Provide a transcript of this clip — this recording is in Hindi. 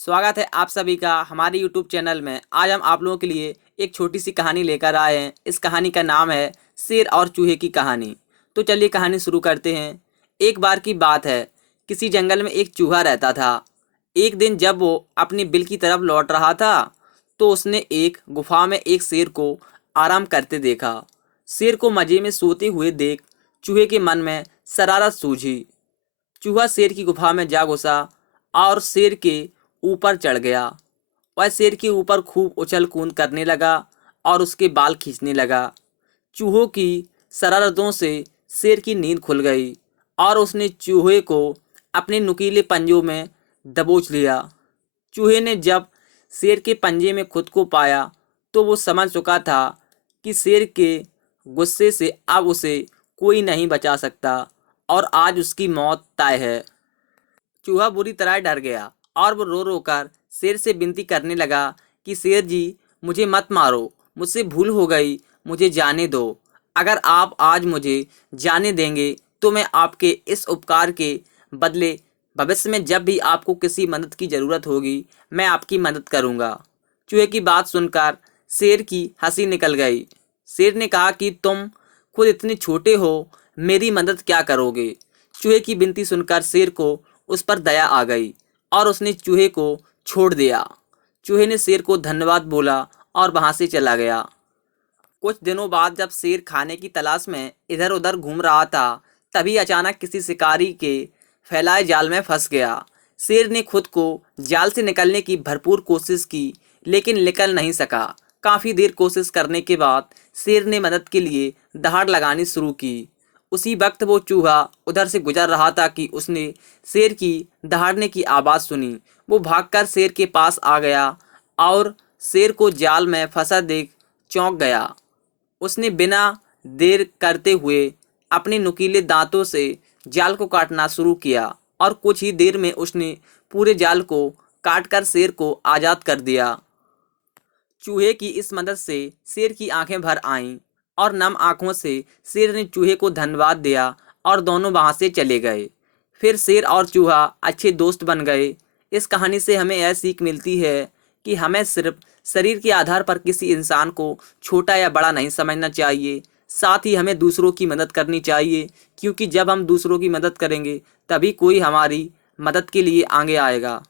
स्वागत है आप सभी का हमारे यूट्यूब चैनल में। आज हम आप लोगों के लिए एक छोटी सी कहानी लेकर आए हैं। इस कहानी का नाम है शेर और चूहे की कहानी। तो चलिए कहानी शुरू करते हैं। एक बार की बात है, किसी जंगल में एक चूहा रहता था। एक दिन जब वो अपनी बिल की तरफ लौट रहा था तो उसने एक गुफा में एक शेर को आराम करते देखा। शेर को मजे में सोते हुए देख चूहे के मन में शरारत सूझी। चूहा शेर की गुफा में जा घुसा और शेर के ऊपर चढ़ गया। वह शेर के ऊपर खूब उछल कूद करने लगा और उसके बाल खींचने लगा। चूहों की शरारतों से शेर की नींद खुल गई और उसने चूहे को अपने नुकीले पंजों में दबोच लिया। चूहे ने जब शेर के पंजे में खुद को पाया तो वो समझ चुका था कि शेर के गुस्से से अब उसे कोई नहीं बचा सकता और आज उसकी मौत तय है। चूहा बुरी तरह डर गया और वो रो रो कर शेर से विनती करने लगा कि शेर जी, मुझे मत मारो, मुझसे भूल हो गई, मुझे जाने दो। अगर आप आज मुझे जाने देंगे तो मैं आपके इस उपकार के बदले भविष्य में जब भी आपको किसी मदद की ज़रूरत होगी मैं आपकी मदद करूँगा। चूहे की बात सुनकर शेर की हंसी निकल गई। शेर ने कहा कि तुम खुद इतने छोटे हो, मेरी मदद क्या करोगे। चूहे की विनती सुनकर शेर को उस पर दया आ गई और उसने चूहे को छोड़ दिया। चूहे ने शेर को धन्यवाद बोला और वहां से चला गया। कुछ दिनों बाद जब शेर खाने की तलाश में इधर उधर घूम रहा था तभी अचानक किसी शिकारी के फैलाए जाल में फंस गया। शेर ने खुद को जाल से निकलने की भरपूर कोशिश की लेकिन निकल नहीं सका। काफ़ी देर कोशिश करने के बाद शेर ने मदद के लिए दहाड़ लगानी शुरू की। उसी वक्त वो चूहा उधर से गुजर रहा था कि उसने शेर की दहाड़ने की आवाज़ सुनी। वो भागकर शेर के पास आ गया और शेर को जाल में फंसा देख चौंक गया। उसने बिना देर करते हुए अपने नुकीले दांतों से जाल को काटना शुरू किया और कुछ ही देर में उसने पूरे जाल को काटकर शेर को आज़ाद कर दिया। चूहे की इस मदद से शेर की आंखें भर आईं और नम आंखों से शेर ने चूहे को धन्यवाद दिया और दोनों वहां से चले गए। फिर शेर और चूहा अच्छे दोस्त बन गए। इस कहानी से हमें यह सीख मिलती है कि हमें सिर्फ शरीर के आधार पर किसी इंसान को छोटा या बड़ा नहीं समझना चाहिए। साथ ही हमें दूसरों की मदद करनी चाहिए, क्योंकि जब हम दूसरों की मदद करेंगे तभी कोई हमारी मदद के लिए आगे आएगा।